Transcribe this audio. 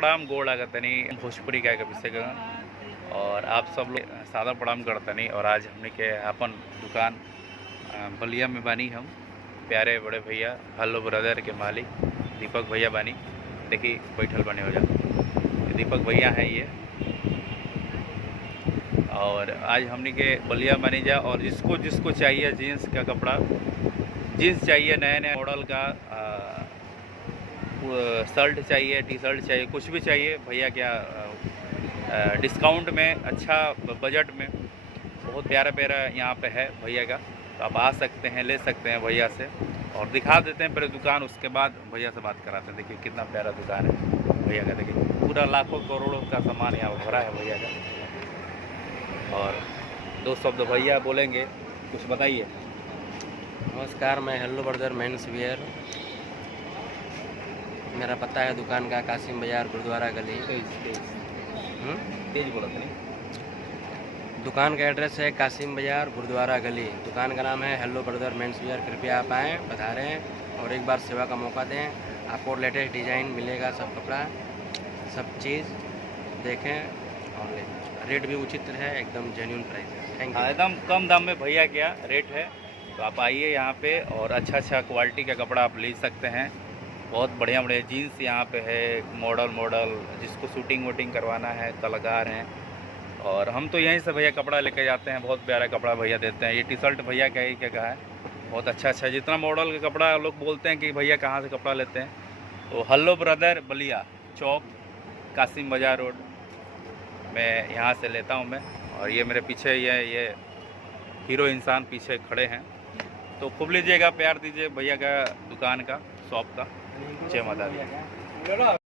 प्रणाम गोड़ लागतनी भोजपुरी गाय के विषय का और आप सब लोग सादा प्रणाम करतनी। और आज हमने के अपन दुकान बलिया में बानी हम प्यारे बड़े भैया हेलो ब्रदर के मालिक दीपक भैया बानी। देखिए बैठल बने हो जा दीपक भैया हैं ये। और आज हमने के बलिया बानी जा और जिसको जिसको चाहिए जीन्स का कपड़ा, जीन्स चाहिए नए नए मॉडल का, शर्ट चाहिए, टी शर्ट चाहिए, कुछ भी चाहिए भैया क्या डिस्काउंट में, अच्छा बजट में बहुत प्यारा प्यारा यहाँ पे है भैया का। तो आप आ सकते हैं, ले सकते हैं भैया से और दिखा देते हैं पहले दुकान, उसके बाद भैया से बात कराते हैं। देखिए कितना प्यारा दुकान है भैया का। देखिए पूरा लाखों करोड़ों का सामान यहाँ भरा है भैया का। और दो शब्द भैया बोलेंगे, कुछ बताइए। नमस्कार, मैं हेलो ब्रदर मेंस वियर। मेरा पता है दुकान का कासिम बाजार गुरुद्वारा गली। तेज बोला था नहीं। दुकान का एड्रेस है कासिम बाजार गुरुद्वारा गली। दुकान का नाम है हेलो ब्रदर मेंस वियर। कृपया आप आएँ, पधारें और एक बार सेवा का मौका दें। आपको लेटेस्ट डिज़ाइन मिलेगा, सब कपड़ा सब चीज़ देखें और लें। रेट भी उचित है, एकदम जेन्युइन प्राइस है। Thank you. एकदम कम दाम में भैया क्या रेट है। तो आप आइए यहाँ पे और अच्छा क्वालिटी का कपड़ा आप ले सकते हैं। बहुत बढ़िया बढ़िया जीन्स यहाँ पे है, मॉडल जिसको शूटिंग वूटिंग करवाना है, कलाकार हैं। और हम तो यहीं से भैया कपड़ा लेके जाते हैं, बहुत प्यारा कपड़ा भैया देते हैं। ये टी शर्ट भैया का ही क्या है, बहुत अच्छा जितना मॉडल का कपड़ा लोग बोलते हैं कि भैया कहाँ से कपड़ा लेते हैं, तो हेलो ब्रदर बलिया चौक कासिम बाजार रोड में यहाँ से लेता हूँ मैं। और ये मेरे पीछे ये हीरो इंसान पीछे खड़े हैं, तो खूब लीजिएगा, प्यार दीजिए भैया का दुकान का, शॉप का। जय माता दी।